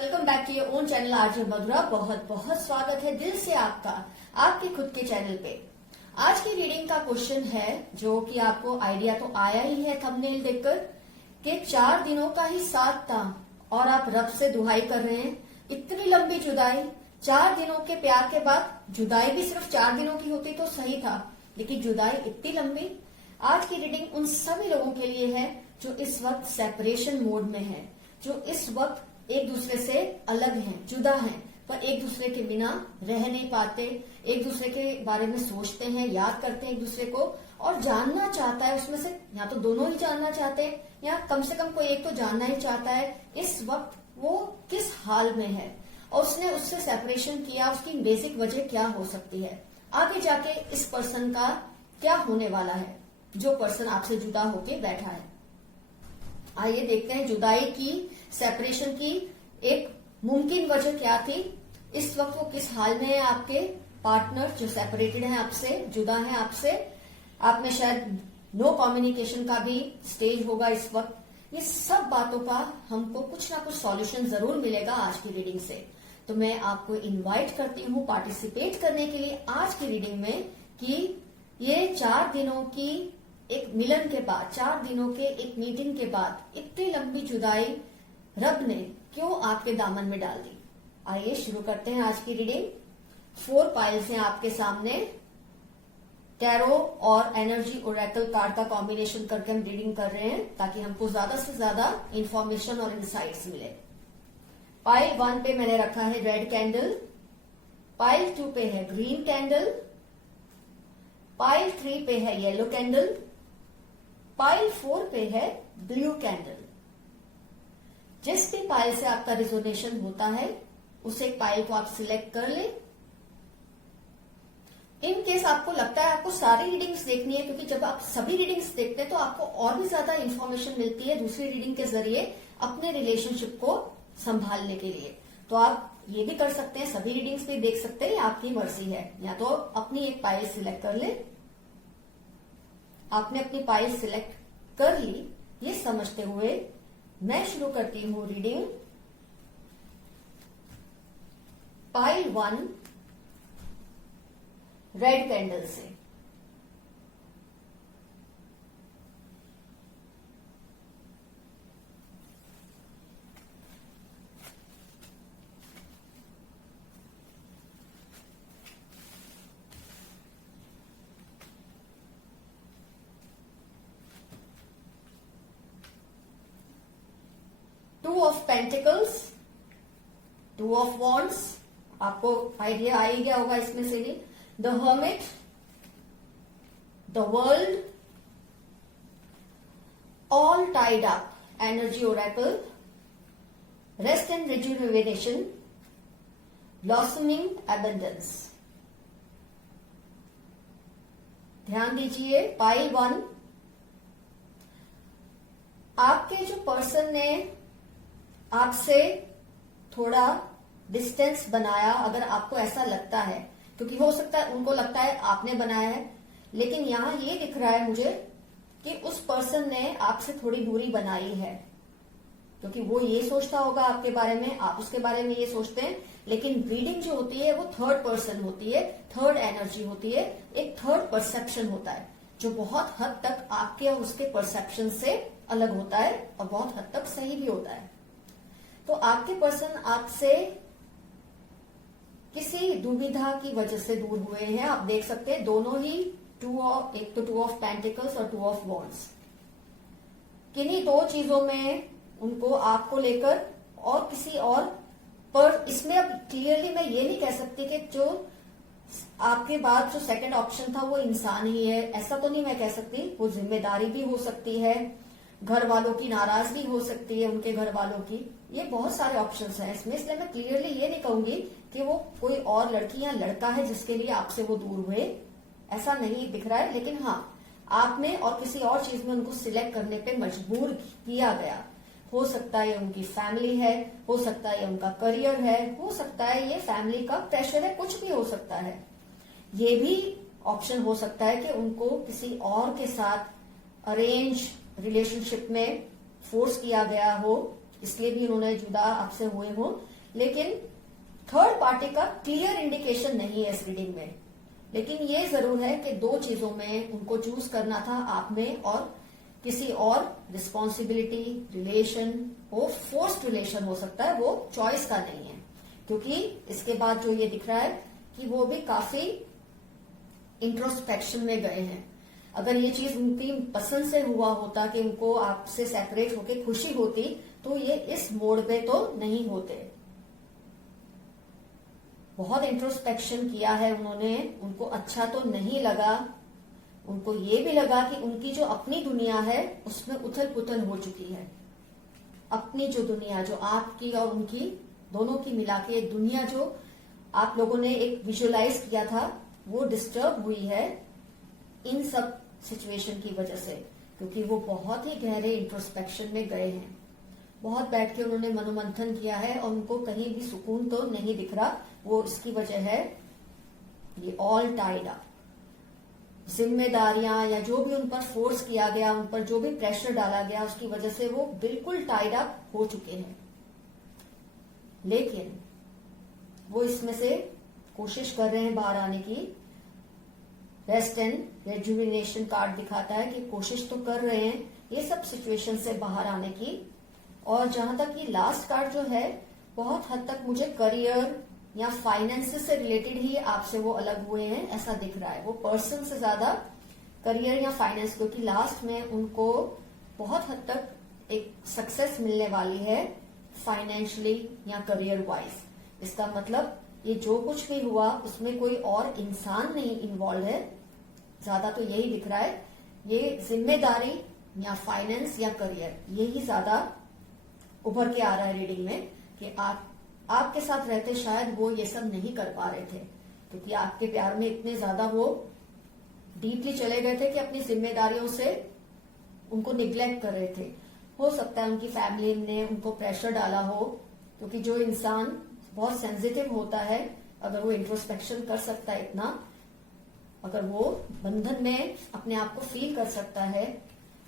Welcome back to your own channel RJ Madhura. बहुत बहुत स्वागत है दिल से आपका आपके खुद के चैनल पे। आज की रीडिंग का क्वेश्चन है जो कि आपको आइडिया तो आया ही है थंबनेल देखकर कि 4 दिनों का ही साथ था और आप रब से दुहाई कर रहे हैं। इतनी लंबी जुदाई, 4 दिनों के प्यार के बाद जुदाई भी सिर्फ 4 दिनों की होती तो सही था, लेकिन जुदाई इतनी लंबी। आज की रीडिंग उन सभी लोगों के लिए है जो इस वक्त सेपरेशन मोड में है, जो इस वक्त एक दूसरे से अलग हैं, जुदा हैं, पर एक दूसरे के बिना रह नहीं पाते, एक दूसरे के बारे में सोचते हैं, याद करते हैं एक दूसरे को और जानना चाहता है। उसमें से या तो दोनों ही जानना चाहते हैं या कम से कम कोई एक तो जानना ही चाहता है इस वक्त वो किस हाल में है और उसने उससे सेपरेशन किया, उसकी बेसिक वजह क्या हो सकती है, आगे जाके इस पर्सन का क्या होने वाला है जो पर्सन आपसे जुदा होके बैठा है। आइए देखते हैं जुदाई की, सेपरेशन की एक मुमकिन वजह क्या थी, इस वक्त वो किस हाल में है। आपके पार्टनर जो सेपरेटेड है आपसे, जुदा है आपसे, आप में शायद नो कम्युनिकेशन का भी स्टेज होगा इस वक्त। ये सब बातों का हमको कुछ ना कुछ सॉल्यूशन जरूर मिलेगा आज की रीडिंग से। तो मैं आपको इनवाइट करती हूँ पार्टिसिपेट करने के लिए आज की रीडिंग में कि ये 4 दिनों की एक मिलन के बाद, 4 दिनों के एक मीटिंग के बाद इतनी लंबी जुदाई रब ने क्यों आपके दामन में डाल दी। आइए शुरू करते हैं आज की रीडिंग। 4 पाइल्स हैं आपके सामने। टैरो और एनर्जी ओरेकल कार्ड का कॉम्बिनेशन करके हम रीडिंग कर रहे हैं ताकि हमको ज्यादा से ज्यादा इंफॉर्मेशन और इंसाइट्स मिले। पाइल 1 पे मैंने रखा है रेड कैंडल, पाइल 2 पे है ग्रीन कैंडल, पाइल 3 पे है येलो कैंडल, पाइल 4 पे है ब्लू कैंडल। जिस भी पाइल से आपका रिजोनेशन होता है उस एक पाइल को आप सिलेक्ट कर ले। इन केस आपको लगता है आपको सारी रीडिंग्स देखनी है, क्योंकि जब आप सभी रीडिंग्स देखते हैं तो आपको और भी ज्यादा इंफॉर्मेशन मिलती है दूसरी रीडिंग के जरिए अपने रिलेशनशिप को संभालने के लिए। तो आप ये भी कर सकते हैं, सभी रीडिंग्स भी देख सकते हैं, आपकी मर्जी है। या तो अपनी एक पाइल सिलेक्ट कर ले। आपने अपनी पाइल सिलेक्ट कर ली, ये समझते हुए मैं शुरू करती हूं रीडिंग। पाइल 1 रेड कैंडल से। Two of pentacles, 2 of wands, आपको आइडिया आ ही गया होगा इसमें से भी। The hermit, the world, all tied up, energy Oracle, rest and rejuvenation, blossoming abundance. ध्यान दीजिए पाइल 1, आपके जो पर्सन ने आपसे थोड़ा डिस्टेंस बनाया, अगर आपको ऐसा लगता है, क्योंकि हो सकता है उनको लगता है आपने बनाया है, लेकिन यहां ये दिख रहा है मुझे कि उस पर्सन ने आपसे थोड़ी दूरी बनाई है, क्योंकि वो ये सोचता होगा आपके बारे में, आप उसके बारे में ये सोचते हैं। लेकिन रीडिंग जो होती है वो थर्ड पर्सन होती है, थर्ड एनर्जी होती है, एक थर्ड परसेप्शन होता है जो बहुत हद तक आपके और उसके परसेप्शन से अलग होता है और बहुत हद तक सही भी होता है। तो आपके पर्सन आपसे किसी दुविधा की वजह से दूर हुए हैं। आप देख सकते हैं दोनों ही एक तो 2 ऑफ पेंटिकल्स और 2 ऑफ वॉन्ड्स। किन्हीं 2 चीजों में उनको आपको लेकर और किसी और पर, इसमें अब क्लियरली मैं ये नहीं कह सकती कि जो आपके बाद जो सेकंड ऑप्शन था वो इंसान ही है, ऐसा तो नहीं मैं कह सकती। वो जिम्मेदारी भी हो सकती है, घर वालों की नाराजगी हो सकती है, उनके घर वालों की, ये बहुत सारे ऑप्शंस हैं इसमें। इसलिए मैं क्लियरली ये नहीं कहूंगी कि वो कोई और लड़की या लड़का है जिसके लिए आपसे वो दूर हुए, ऐसा नहीं दिख रहा है। लेकिन हाँ, आपने और किसी और चीज में उनको सिलेक्ट करने पे मजबूर किया गया। हो सकता है ये उनकी फैमिली है, हो सकता है ये उनका करियर है, हो सकता है ये फैमिली का प्रेशर है, कुछ भी हो सकता है। ये भी ऑप्शन हो सकता है कि उनको किसी और के साथ अरेंज रिलेशनशिप में फोर्स किया गया हो इसलिए भी उन्होंने जुदा आपसे हुए हो, लेकिन थर्ड पार्टी का क्लियर इंडिकेशन नहीं है इस रीडिंग में। लेकिन ये जरूर है कि दो चीजों में उनको चूज करना था, आप में और किसी और। रिस्पॉन्सिबिलिटी रिलेशन हो, फोर्स्ड रिलेशन हो सकता है, वो चॉइस का नहीं है। क्योंकि इसके बाद जो ये दिख रहा है कि वो भी काफी इंट्रोस्पेक्शन में गए हैं। अगर ये चीज उनकी पसंद से हुआ होता कि उनको आपसे सेपरेट होके खुशी होती, तो ये इस मोड़ पे तो नहीं होते। बहुत इंट्रोस्पेक्शन किया है उन्होंने, उनको अच्छा तो नहीं लगा। उनको ये भी लगा कि उनकी जो अपनी दुनिया है उसमें उथल पुथल हो चुकी है। अपनी जो दुनिया, जो आपकी और उनकी दोनों की मिला के एक दुनिया जो आप लोगों ने एक विजुअलाइज किया था, वो डिस्टर्ब हुई है इन सब सिचुएशन की वजह से। क्योंकि वो बहुत ही गहरे इंट्रोस्पेक्शन में गए हैं, बहुत बैठ के उन्होंने मनोमंथन किया है और उनको कहीं भी सुकून तो नहीं दिख रहा। वो इसकी वजह है ये ऑल टाइड अप। जिम्मेदारियां या जो भी उन पर फोर्स किया गया, उन पर जो भी प्रेशर डाला गया, उसकी वजह से वो बिल्कुल टाइड अप हो चुके हैं। लेकिन वो इसमें से कोशिश कर रहे हैं बाहर आने की। रेस्ट एंड रेजुविनेशन कार्ड दिखाता है कि कोशिश तो कर रहे हैं ये सब सिचुएशन से बाहर आने की। और जहां तक ये लास्ट कार्ड जो है, बहुत हद तक मुझे करियर या फाइनेंस से रिलेटेड ही आपसे वो अलग हुए हैं ऐसा दिख रहा है। वो पर्सन से ज्यादा करियर या फाइनेंस, क्योंकि लास्ट में उनको बहुत हद तक एक सक्सेस मिलने वाली है फाइनेंशियली या करियर वाइज। इसका मतलब ये जो कुछ भी हुआ उसमें कोई और इंसान नहीं इन्वॉल्व है, ज्यादा तो यही दिख रहा है। ये जिम्मेदारी या फाइनेंस या करियर, यही ज्यादा उभर के आ रहा है रीडिंग में कि आपके साथ रहते शायद वो ये सब नहीं कर पा रहे थे, क्योंकि आपके प्यार में इतने ज्यादा वो डीपली चले गए थे कि अपनी जिम्मेदारियों से उनको निग्लेक्ट कर रहे थे। हो सकता है उनकी फैमिली ने उनको प्रेशर डाला हो, क्योंकि जो इंसान बहुत सेंसिटिव होता है, अगर वो इंट्रोस्पेक्शन कर सकता है इतना, अगर वो बंधन में अपने आप को फील कर सकता है,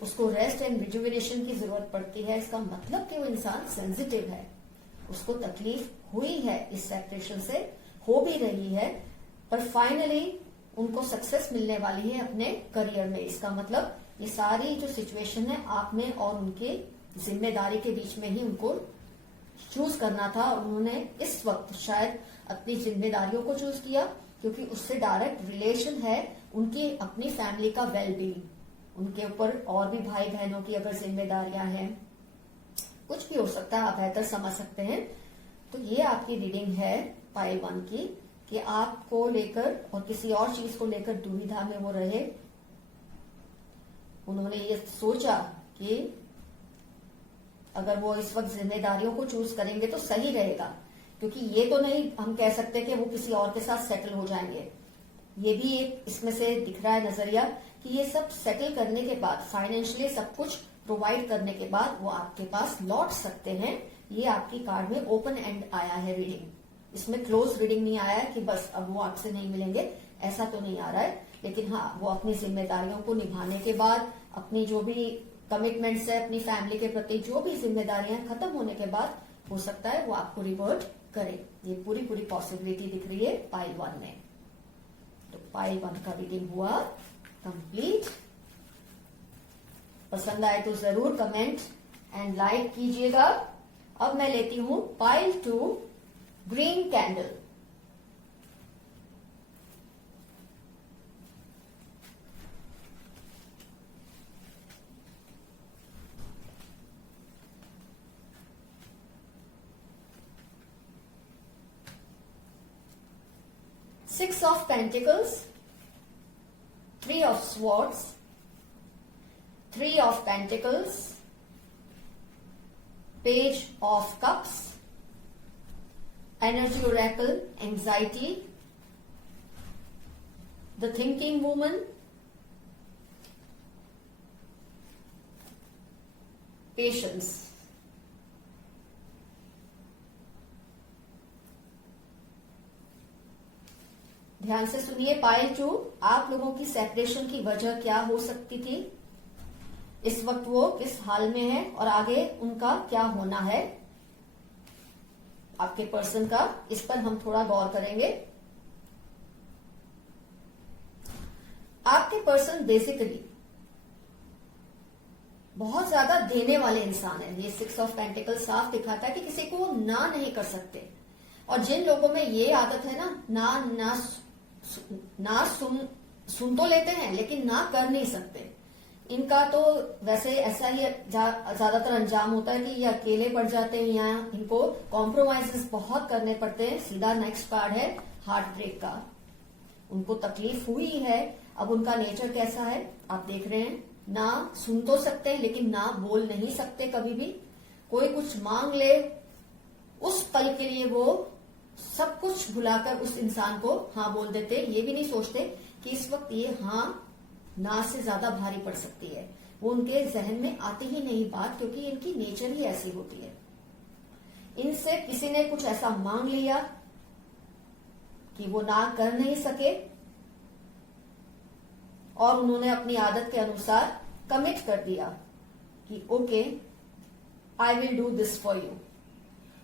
उसको रेस्ट एंड रिजुविनेशन की जरूरत पड़ती है, इसका मतलब कि वो इंसान सेंसिटिव है, उसको तकलीफ हुई है इस सेपरेशन से, हो भी रही है, पर फाइनली उनको सक्सेस मिलने वाली है अपने करियर में। इसका मतलब ये सारी जो सिचुएशन है आप में और उनके जिम्मेदारी के बीच में ही उनको चूज करना था। और उन्होंने इस वक्त शायद अपनी जिम्मेदारियों को चूज किया, क्योंकि उससे डायरेक्ट रिलेशन है उनकी अपनी फैमिली का वेलबींग, उनके ऊपर और भी भाई बहनों की अगर जिम्मेदारियां हैं, कुछ भी हो सकता है, आप बेहतर समझ सकते हैं। तो ये आपकी रीडिंग है पाइल 1 की, कि आपको लेकर और किसी और चीज को लेकर दुविधा में वो रहे। उन्होंने ये सोचा कि अगर वो इस वक्त जिम्मेदारियों को चूज करेंगे तो सही रहेगा, क्योंकि ये तो नहीं हम कह सकते कि वो किसी और के साथ सेटल हो जाएंगे। ये भी एक इसमें से दिख रहा है नजरिया कि ये सब सेटल करने के बाद, फाइनेंशियली सब कुछ प्रोवाइड करने के बाद वो आपके पास लौट सकते हैं। ये आपकी कार्ड में ओपन एंड आया है रीडिंग, इसमें क्लोज रीडिंग नहीं आया है कि बस अब वो आपसे नहीं मिलेंगे, ऐसा तो नहीं आ रहा है। लेकिन हाँ, वो अपनी जिम्मेदारियों को निभाने के बाद, अपनी जो भी कमिटमेंट्स है अपनी फैमिली के प्रति, जो भी जिम्मेदारियां खत्म होने के बाद, हो सकता है वो आपको रिवर्ट करे। ये पूरी पूरी पॉसिबिलिटी दिख रही है पाइल 1 में। तो पाइल 1 का रीडिंग हुआ कंप्लीट। पसंद आए तो जरूर कमेंट एंड लाइक कीजिएगा। अब मैं लेती हूं pile 2 green candle. Six of Pentacles, 3 of Swords, 3 of Pentacles, Page of Cups, Energy Oracle, Anxiety, the Thinking Woman, Patience. ध्यान से सुनिए पाइल 2, आप लोगों की सेपरेशन की वजह क्या हो सकती थी। इस वक्त वो किस हाल में है और आगे उनका क्या होना है, आपके पर्सन का, इस पर हम थोड़ा गौर करेंगे। आपके पर्सन बेसिकली बहुत ज्यादा देने वाले इंसान है। ये 6 ऑफ पेंटिकल साफ दिखाता है कि किसी को ना नहीं कर सकते। और जिन लोगों में ये आदत है ना सुन तो लेते हैं लेकिन ना कर नहीं सकते, इनका तो वैसे ऐसा ही ज्यादातर अंजाम होता है कि ये अकेले पड़ जाते हैं या इनको कॉम्प्रोमाइजेस बहुत करने पड़ते हैं। सीधा नेक्स्ट कार्ड है हार्ट ब्रेक का। उनको तकलीफ हुई है, अब उनका नेचर कैसा है आप देख रहे हैं। ना सुन तो सकते हैं लेकिन ना बोल नहीं सकते कभी भी। कोई कुछ मांग ले, उस पल के लिए वो सब कुछ भुलाकर उस इंसान को हाँ बोल देते। ये भी नहीं सोचते कि इस वक्त ये हाँ ना से ज्यादा भारी पड़ सकती है। वो उनके जहन में आती ही नहीं बात, क्योंकि इनकी नेचर ही ऐसी होती है। इनसे किसी ने कुछ ऐसा मांग लिया कि वो ना कर नहीं सके और उन्होंने अपनी आदत के अनुसार कमिट कर दिया कि okay I will do this for you.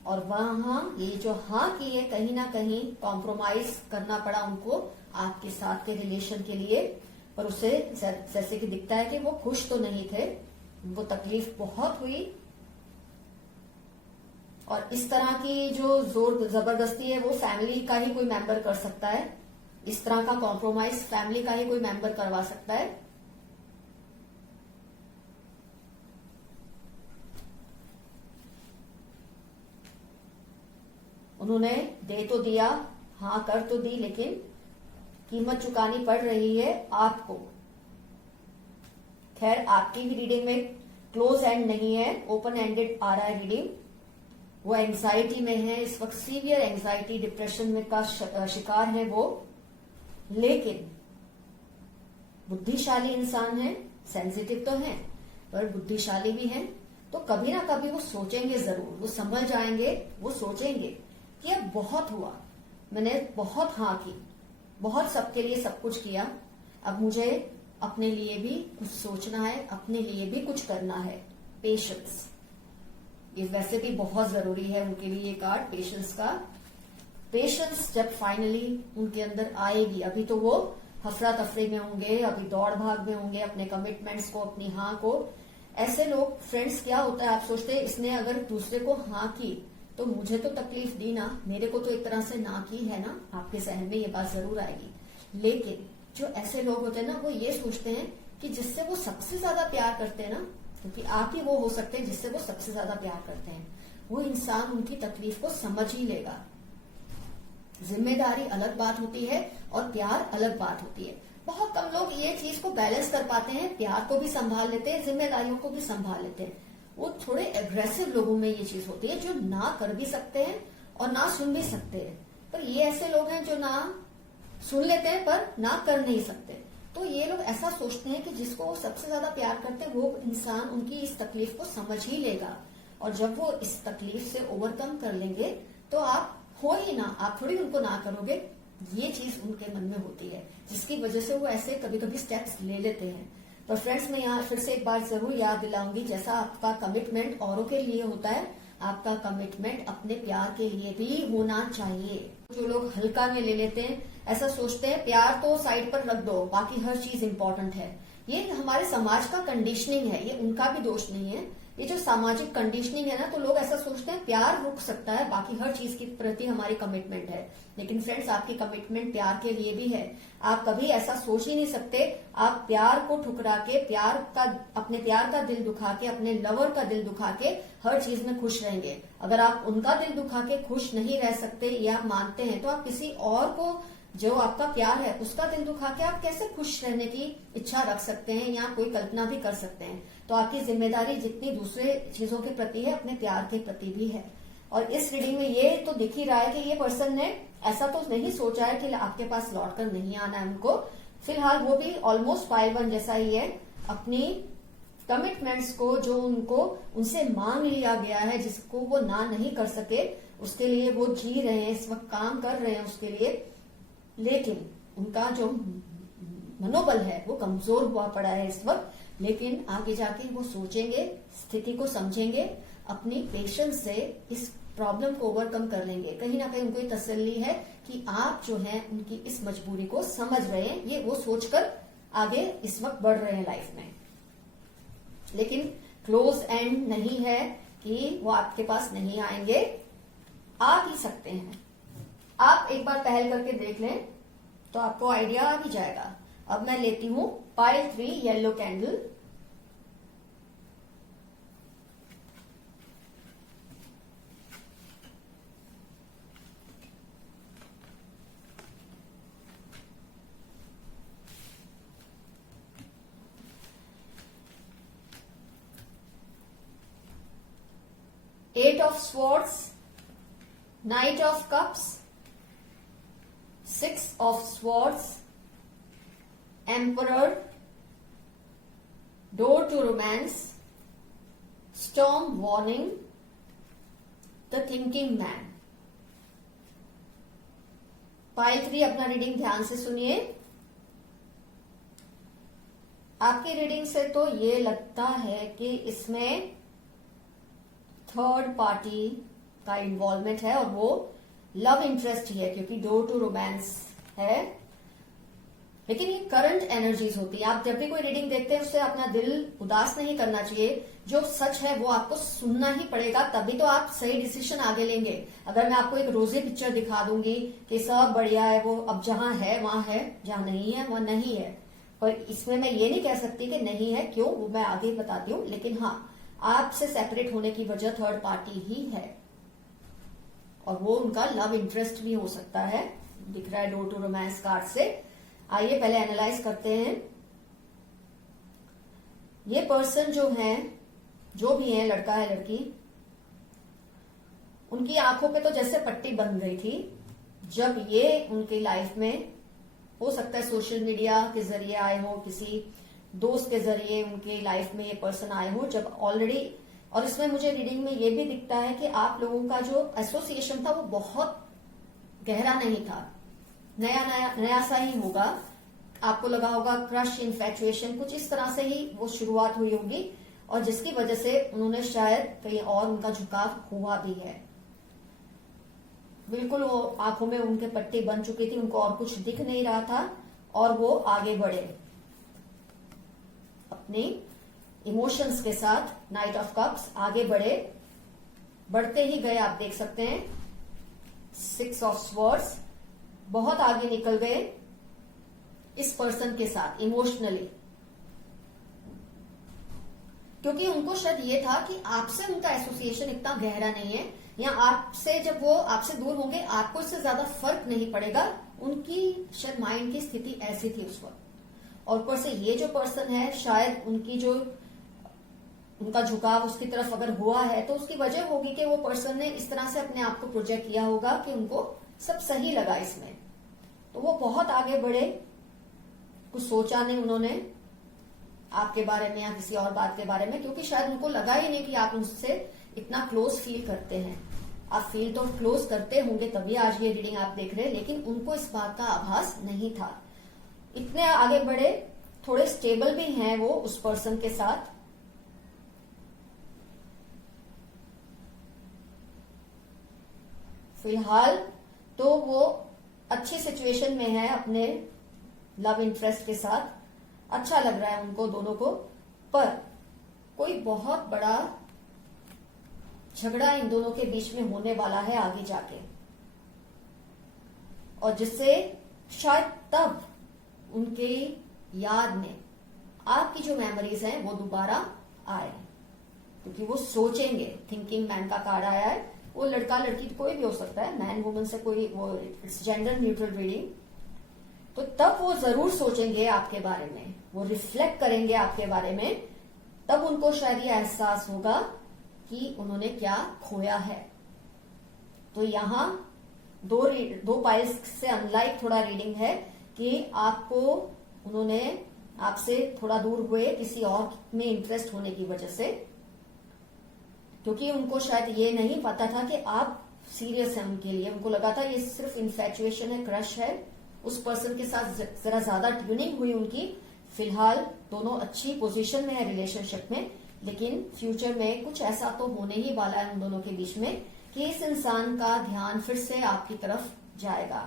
और वहां ये जो हाँ की है, कहीं ना कहीं कॉम्प्रोमाइज करना पड़ा उनको आपके साथ के रिलेशन के लिए। पर उसे जैसे कि दिखता है कि वो खुश तो नहीं थे, उनको तकलीफ बहुत हुई। और इस तरह की जो जोर जबरदस्ती है वो फैमिली का ही कोई मेंबर कर सकता है। इस तरह का कॉम्प्रोमाइज फैमिली का ही कोई मेंबर करवा सकता है। उन्होंने दे तो दिया, हाँ कर तो दी, लेकिन कीमत चुकानी पड़ रही है आपको। खैर आपकी भी रीडिंग में क्लोज एंड नहीं है, ओपन एंडेड आ रहा है रीडिंग। वो एंजाइटी में है इस वक्त, सीवियर एंजाइटी डिप्रेशन में का शिकार है वो। लेकिन बुद्धिशाली इंसान है, सेंसिटिव तो है पर बुद्धिशाली भी है। तो कभी ना कभी वो सोचेंगे जरूर, वो समझ जाएंगे, वो सोचेंगे कि अब बहुत हुआ, मैंने बहुत हाँ की, बहुत सबके लिए सब कुछ किया, अब मुझे अपने लिए भी कुछ सोचना है, अपने लिए भी कुछ करना है। पेशेंस, ये वैसे भी बहुत जरूरी है उनके लिए ये कार्ड पेशेंस का। पेशेंस जब फाइनली उनके अंदर आएगी, अभी तो वो हफरा तफरी में होंगे, अभी दौड़ भाग में होंगे अपने कमिटमेंट्स को, अपनी हाँ को। ऐसे लोग फ्रेंड्स क्या होता है, आप सोचते हैं इसने अगर दूसरे को हाँ की तो मुझे तो तकलीफ दी ना, मेरे को तो एक तरह से ना की है ना, आपके जहन में ये बात जरूर आएगी। लेकिन जो ऐसे लोग होते हैं ना, वो ये सोचते हैं कि जिससे वो सबसे ज्यादा प्यार करते हैं ना, क्योंकि आप ही वो हो सकते हैं जिससे वो सबसे ज्यादा प्यार करते हैं, वो इंसान उनकी तकलीफ को समझ ही लेगा। जिम्मेदारी अलग बात होती है और प्यार अलग बात होती है। बहुत कम लोग ये चीज को बैलेंस कर पाते हैं, प्यार को भी संभाल लेते हैं, जिम्मेदारियों को भी संभाल लेते हैं। वो थोड़े एग्रेसिव लोगों में ये चीज होती है, जो ना कर भी सकते हैं और ना सुन भी सकते हैं। पर ये ऐसे लोग हैं जो ना सुन लेते हैं पर ना कर नहीं सकते। तो ये लोग ऐसा सोचते हैं कि जिसको वो सबसे ज्यादा प्यार करते हैं वो इंसान उनकी इस तकलीफ को समझ ही लेगा, और जब वो इस तकलीफ से ओवरकम कर लेंगे तो आप हो ही ना, आप थोड़ी उनको ना करोगे। ये चीज उनके मन में होती है, जिसकी वजह से वो ऐसे कभी कभी स्टेप्स ले लेते हैं। पर फ्रेंड्स, मैं यहाँ फिर से एक बार जरूर याद दिलाऊंगी, जैसा आपका कमिटमेंट औरों के लिए होता है, आपका कमिटमेंट अपने प्यार के लिए भी होना चाहिए। जो लोग हल्का में ले लेते हैं, ऐसा सोचते हैं प्यार तो साइड पर रख दो, बाकी हर चीज इंपॉर्टेंट है। ये हमारे समाज का कंडीशनिंग है, ये उनका भी दोष नहीं है। ये जो सामाजिक कंडीशनिंग है ना, तो लोग ऐसा सोचते हैं प्यार रुक सकता है, बाकी हर चीज के प्रति हमारी कमिटमेंट है। लेकिन फ्रेंड्स, आपकी कमिटमेंट प्यार के लिए भी है। आप कभी ऐसा सोच ही नहीं सकते आप प्यार को ठुकरा के, अपने प्यार का दिल दुखा के, अपने लवर का दिल दुखा के हर चीज में खुश रहेंगे। अगर आप उनका दिल दुखा के खुश नहीं रह सकते या आप मानते हैं, तो आप किसी और को जो आपका प्यार है उसका दिल दुखा के आप कैसे खुश रहने की इच्छा रख सकते हैं या कोई कल्पना भी कर सकते हैं। तो आपकी जिम्मेदारी जितनी दूसरे चीजों के प्रति है, अपने प्यार के प्रति भी है। और इस रीडिंग में ये तो दिख ही रहा है कि ये पर्सन ने ऐसा तो नहीं सोचा है कि आपके पास लौट कर नहीं आना है उनको। फिलहाल वो भी ऑलमोस्ट 5-1 जैसा ही है। अपनी कमिटमेंट्स को जो उनसे मांग लिया गया है, जिसको वो ना नहीं कर सके, उसके लिए वो जी रहे हैं, इस वक्त काम कर रहे हैं उसके लिए। लेकिन उनका जो मनोबल है वो कमजोर हुआ पड़ा है इस वक्त। लेकिन आगे जाके वो सोचेंगे, स्थिति को समझेंगे, अपनी पेशेंस से इस प्रॉब्लम को ओवरकम कर लेंगे। कहीं ना कहीं उनको ये तसल्ली है कि आप जो है उनकी इस मजबूरी को समझ रहे हैं, ये वो सोचकर आगे इस वक्त बढ़ रहे हैं लाइफ में। लेकिन क्लोज एंड नहीं है कि वो आपके पास नहीं आएंगे, आ भी सकते हैं। आप एक बार पहल करके देख लें तो आपको आइडिया आ भी जाएगा। अब मैं लेती हूं pile 3 yellow candle. Eight of Swords, Knight of Cups, Six of Swords, Emperor, Door to Romance, Storm Warning, The Thinking Man। Pile 3 अपना रीडिंग ध्यान से सुनिए। आपकी रीडिंग से तो ये लगता है कि इसमें थर्ड पार्टी का इन्वॉल्वमेंट है और वो लव इंटरेस्ट ही है, क्योंकि डोर टू रोमांस है। लेकिन ये करंट एनर्जीज होती है। आप जब भी कोई रीडिंग देखते हैं उससे अपना दिल उदास नहीं करना चाहिए। जो सच है वो आपको सुनना ही पड़ेगा, तभी तो आप सही डिसीजन आगे लेंगे। अगर मैं आपको एक रोजी पिक्चर दिखा दूंगी कि सब बढ़िया है, वो अब जहां है वहां है, जहां नहीं है वहां नहीं है, पर इसमें मैं ये नहीं कह सकती कि नहीं है, क्यों, वो मैं आगे बताती हूँ। लेकिन हाँ, आपसे सेपरेट होने की वजह थर्ड पार्टी ही है और वो उनका लव इंटरेस्ट भी हो सकता है। दिख रहा है डोर टू रोमांस कार्ड से। आइए पहले एनालाइज करते हैं। ये पर्सन जो है, जो भी है, लड़का है लड़की, उनकी आंखों पे तो जैसे पट्टी बंध गई थी जब ये उनकी लाइफ में, हो सकता है सोशल मीडिया के जरिए आए हो, किसी दोस्त के जरिए उनके लाइफ में ये पर्सन आए हो, जब ऑलरेडी। और इसमें मुझे रीडिंग में ये भी दिखता है कि आप लोगों का जो एसोसिएशन था वो बहुत गहरा नहीं था, नया नया नया सा ही होगा। आपको लगा होगा क्रश, इन्फैचुएशन, कुछ इस तरह से ही वो शुरुआत हुई होगी और जिसकी वजह से उन्होंने शायद कहीं और उनका झुकाव हुआ भी है। बिल्कुल वो आंखों में उनके पट्टी बन चुकी थी, उनको और कुछ दिख नहीं रहा था और वो आगे बढ़े अपने इमोशंस के साथ। नाइट ऑफ कप्स, आगे बढ़े, बढ़ते ही गए। आप देख सकते हैं 6 ऑफ स्वॉर्ड्स, बहुत आगे निकल गए इस पर्सन के साथ इमोशनली, क्योंकि उनको शायद ये था कि आपसे उनका एसोसिएशन इतना गहरा नहीं है, या आपसे जब वो आपसे दूर होंगे आपको इससे ज्यादा फर्क नहीं पड़ेगा। उनकी शायद माइंड की स्थिति ऐसी थी उस वक्त। और ऊपर से ये जो पर्सन है, शायद उनकी जो उनका झुकाव उसकी तरफ अगर हुआ है तो उसकी वजह होगी कि वो पर्सन ने इस तरह से अपने आप को प्रोजेक्ट किया होगा कि उनको सब सही लगा इसमें, तो वो बहुत आगे बढ़े। कुछ सोचा नहीं उन्होंने आपके बारे में या किसी और बात के बारे में, क्योंकि शायद उनको लगा ही नहीं कि आप उनसे इतना क्लोज फील करते हैं। आप फील तो क्लोज करते होंगे तभी आज ये रीडिंग आप देख रहे हैं, लेकिन उनको इस बात का आभास नहीं था। इतने आगे बढ़े, थोड़े स्टेबल भी हैं वो उस पर्सन के साथ। फिलहाल तो वो अच्छी सिचुएशन में है अपने लव इंटरेस्ट के साथ, अच्छा लग रहा है उनको दोनों को। पर कोई बहुत बड़ा झगड़ा इन दोनों के बीच में होने वाला है आगे जाके, और जिससे शायद तब उनके याद में आपकी जो मेमोरीज हैं वो दोबारा आए, क्योंकि वो सोचेंगे। थिंकिंग मैन का कार्ड आया है, वो लड़का लड़की कोई भी हो सकता है, मैन वुमन से कोई, वो इट्स जेंडर न्यूट्रल रीडिंग। तो तब वो जरूर सोचेंगे आपके बारे में, वो रिफ्लेक्ट करेंगे आपके बारे में, तब उनको शायद ये एहसास होगा कि उन्होंने क्या खोया है। तो यहां दो पाइल्स से अनलाइक थोड़ा रीडिंग है कि आपको उन्होंने आपसे थोड़ा दूर हुए किसी और में इंटरेस्ट होने की वजह से, क्योंकि उनको शायद ये नहीं पता था कि आप सीरियस हैं उनके लिए। उनको लगा था ये सिर्फ इन्फैचुएशन है, क्रश है। उस पर्सन के साथ जरा ज्यादा ट्यूनिंग हुई उनकी, फिलहाल दोनों अच्छी पोजीशन में है रिलेशनशिप में, लेकिन फ्यूचर में कुछ ऐसा तो होने ही वाला है उन दोनों के बीच में कि इस इंसान का ध्यान फिर से आपकी तरफ जाएगा।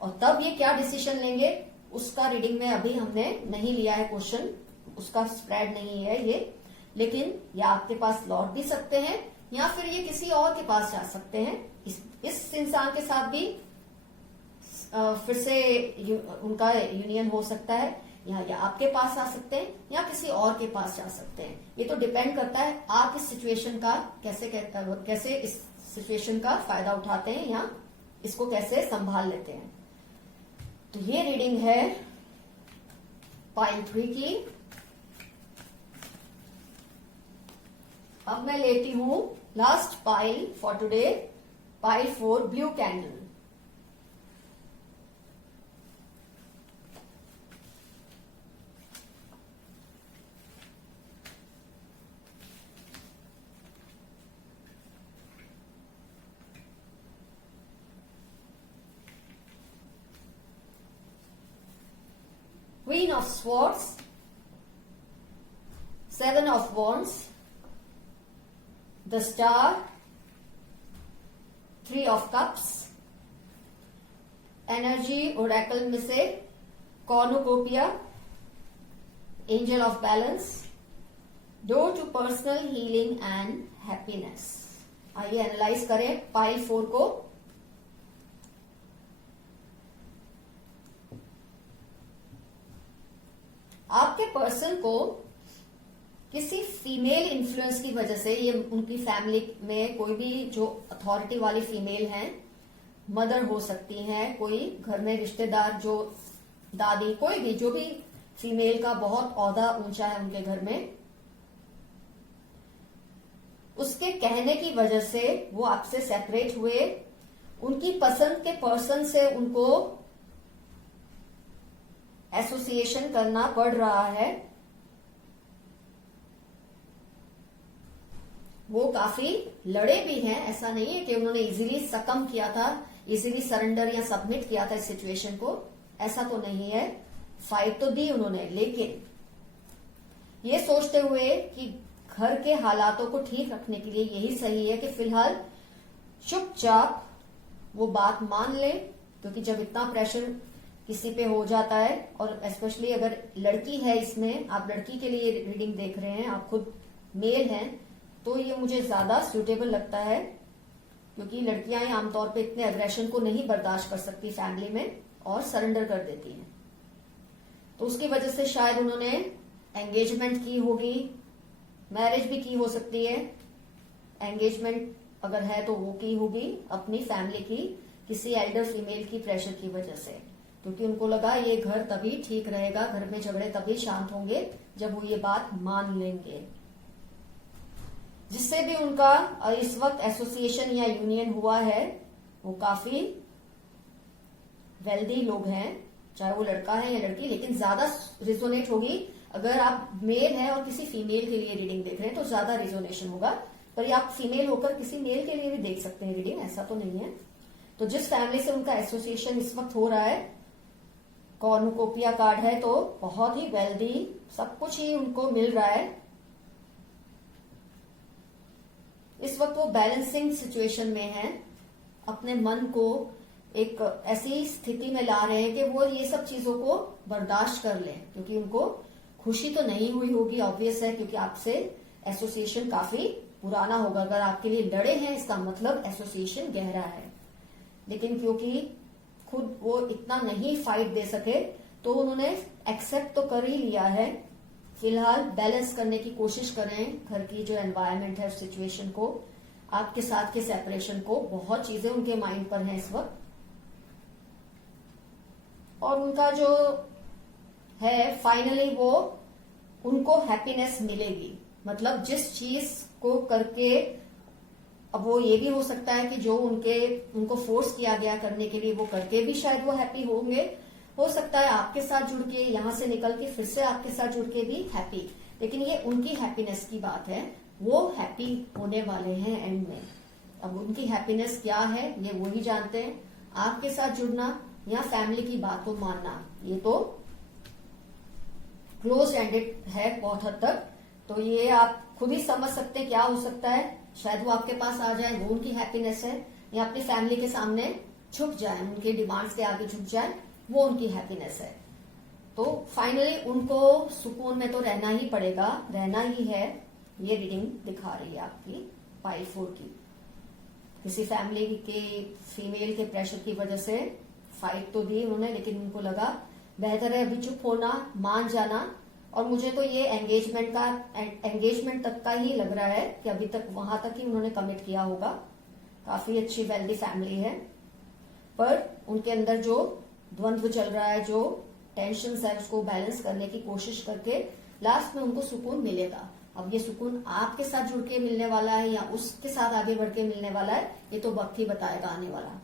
और तब ये क्या डिसीजन लेंगे उसका रीडिंग में अभी हमने नहीं लिया है क्वेश्चन, उसका स्प्रेड नहीं है ये, लेकिन ये आपके पास लौट भी सकते हैं या फिर ये किसी और के पास जा सकते हैं। इस इंसान के साथ भी फिर से उनका यूनियन हो सकता है, या आपके पास आ सकते हैं या किसी और के पास जा सकते हैं। ये तो डिपेंड करता है आप इस सिचुएशन का कैसे इस सिचुएशन का फायदा उठाते हैं या इसको कैसे संभाल लेते हैं। तो ये रीडिंग है पाइल 3 की। अब मैं लेती हूं last pile for today, pile 4 blue candle. Queen of Swords, 7 of Wands, the Star, 3 of Cups, Energy Oracle में से Cornucopia, Angel of Balance, Door to Personal Healing and Happiness। आइए एनालाइज करें पाइल 4 को। आपके पर्सन को किसी female influence की वजह से, ये उनकी फैमिली में कोई भी जो अथॉरिटी वाली फीमेल हैं, मदर हो सकती हैं, कोई घर में रिश्तेदार, जो दादी, कोई भी जो भी फीमेल का बहुत ओहदा ऊंचा है उनके घर में, उसके कहने की वजह से वो आपसे सेपरेट हुए। उनकी पसंद के पर्सन से उनको एसोसिएशन करना पड़ रहा है। वो काफी लड़े भी हैं, ऐसा नहीं है कि उन्होंने इजीली सकम किया था, इजीली सरेंडर या सबमिट किया था इस सिचुएशन को, ऐसा तो नहीं है। फाइट तो दी उन्होंने, लेकिन ये सोचते हुए कि घर के हालातों को ठीक रखने के लिए यही सही है कि फिलहाल चुपचाप वो बात मान ले, क्योंकि जब इतना प्रेशर किसी पे हो जाता है, और स्पेशली अगर लड़की है, इसमें आप लड़की के लिए रीडिंग देख रहे हैं, आप खुद मेल हैं, तो ये मुझे ज्यादा सूटेबल लगता है, क्योंकि लड़कियां आमतौर पे इतने अग्रेशन को नहीं बर्दाश्त कर सकती फैमिली में और सरेंडर कर देती हैं। तो उसकी वजह से शायद उन्होंने एंगेजमेंट की होगी, मैरिज भी की हो सकती है। एंगेजमेंट अगर है तो वो की होगी अपनी फैमिली की किसी एल्डर फीमेल की प्रेशर की वजह से, क्योंकि उनको लगा ये घर तभी ठीक रहेगा, घर में झगड़े तभी शांत होंगे जब वो ये बात मान लेंगे। जिससे भी उनका इस वक्त एसोसिएशन या यूनियन हुआ है वो काफी वेल्दी लोग हैं, चाहे वो लड़का है या लड़की, लेकिन ज्यादा रिजोनेट होगी अगर आप मेल हैं और किसी फीमेल के लिए रीडिंग देख रहे हैं तो ज्यादा रिजोनेशन होगा। पर आप फीमेल होकर किसी मेल के लिए भी देख सकते हैं रीडिंग, ऐसा तो नहीं है। तो जिस फैमिली से उनका एसोसिएशन इस वक्त हो रहा है, कॉर्नुकोपिया कार्ड है, तो बहुत ही वेल्दी, सब कुछ ही उनको मिल रहा है। इस वक्त वो बैलेंसिंग सिचुएशन में है, अपने मन को एक ऐसी स्थिति में ला रहे हैं कि वो ये सब चीजों को बर्दाश्त कर लें, क्योंकि उनको खुशी तो नहीं हुई होगी, ऑब्वियस है, क्योंकि आपसे एसोसिएशन काफी पुराना होगा। अगर आपके लिए लड़े हैं इसका मतलब एसोसिएशन गहरा है, लेकिन क्योंकि खुद वो इतना नहीं फाइट दे सके तो उन्होंने एक्सेप्ट तो कर ही लिया है। फिलहाल बैलेंस करने की कोशिश करें घर की जो एनवायरनमेंट है, सिचुएशन को, आपके साथ के सेपरेशन को। बहुत चीजें उनके माइंड पर हैं इस वक्त, और उनका जो है फाइनली वो उनको हैप्पीनेस मिलेगी। मतलब जिस चीज को करके, अब वो ये भी हो सकता है कि जो उनको फोर्स किया गया करने के लिए वो करके भी शायद वो हैप्पी होंगे, हो सकता है आपके साथ जुड़ के, यहां से निकल के फिर से आपके साथ जुड़ के भी हैप्पी। लेकिन ये उनकी हैप्पीनेस की बात है, वो हैप्पी होने वाले हैं एंड में। अब उनकी हैप्पीनेस क्या है ये वो ही जानते हैं। आपके साथ जुड़ना या फैमिली की बात को मानना, ये तो क्लोज एंडेड है बहुत हद तक। तो ये आप खुद ही समझ सकते हैं क्या हो सकता है। शायद वो आपके पास आ जाए, वो उनकी हैप्पीनेस है, या अपनी फैमिली के सामने झुक जाए, उनके डिमांड्स के आगे झुक जाए, वो उनकी हैप्पीनेस है। तो फाइनली उनको सुकून में तो रहना ही पड़ेगा, रहना ही है। ये रीडिंग दिखा रही है आपकी पाइल 4 की। किसी फैमिली के फीमेल के प्रेशर की वजह से फाइट तो दी उन्होंने, लेकिन उनको लगा बेहतर है अभी चुप होना, मान जाना। और मुझे तो ये एंगेजमेंट तक का ही लग रहा है कि अभी तक वहां तक ही उन्होंने कमिट किया होगा। काफी अच्छी वेल्दी फैमिली है, पर उनके अंदर जो द्वंद्व चल रहा है, जो टेंशन है, उसको बैलेंस करने की कोशिश करके लास्ट में उनको सुकून मिलेगा। अब ये सुकून आपके साथ जुड़ के मिलने वाला है या उसके साथ आगे बढ़ के मिलने वाला है, ये तो वक्त ही बताएगा आने वाला।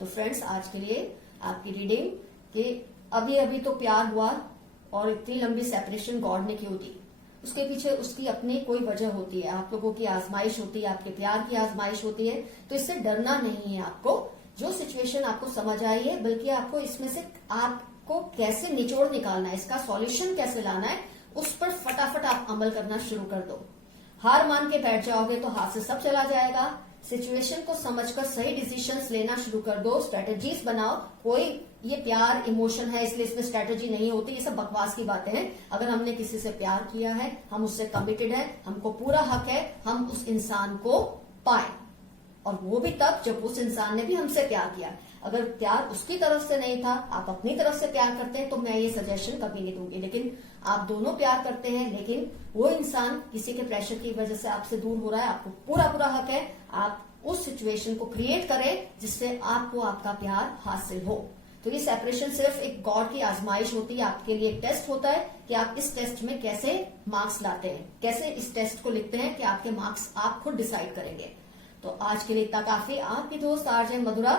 तो फ्रेंड्स, आज के लिए आपकी रीडिंग कि अभी अभी तो प्यार हुआ और इतनी लंबी सेपरेशन गॉड ने क्यों दी, उसके पीछे उसकी अपनी कोई वजह होती है। आप लोगों की आजमाइश होती है, आपके प्यार की आजमाइश होती है। तो इससे डरना नहीं है आपको। जो सिचुएशन आपको समझ आई है, बल्कि आपको इसमें से आपको कैसे निचोड़ निकालना है, इसका सॉल्यूशन कैसे लाना है, उस पर फटाफट आप अमल करना शुरू कर दो। हार मान के बैठ जाओगे तो हाथ से सब चला जाएगा। सिचुएशन को समझकर सही डिसीजंस लेना शुरू कर दो, स्ट्रेटेजीज बनाओ। कोई ये प्यार इमोशन है इसलिए इसमें स्ट्रेटेजी नहीं होती, ये सब बकवास की बातें हैं। अगर हमने किसी से प्यार किया है, हम उससे कमिटेड है, हमको पूरा हक है हम उस इंसान को पाए, और वो भी तब जब उस इंसान ने भी हमसे प्यार किया। अगर प्यार उसकी तरफ से नहीं था, आप अपनी तरफ से प्यार करते हैं, तो मैं ये सजेशन कभी नहीं दूंगी। लेकिन आप दोनों प्यार करते हैं, लेकिन वो इंसान किसी के प्रेशर की वजह से आपसे दूर हो रहा है, आपको पूरा पूरा हक है आप उस सिचुएशन को क्रिएट करें जिससे आपको आपका प्यार हासिल हो। तो ये सेपरेशन सिर्फ एक गॉड की आजमाइश होती है, आपके लिए एक टेस्ट होता है कि आप इस टेस्ट में कैसे मार्क्स लाते हैं, कैसे इस टेस्ट को लिखते हैं, कि आपके मार्क्स आप खुद डिसाइड करेंगे। तो आज के लिए इतना काफी। आपकी दोस्त आरजे मधुरा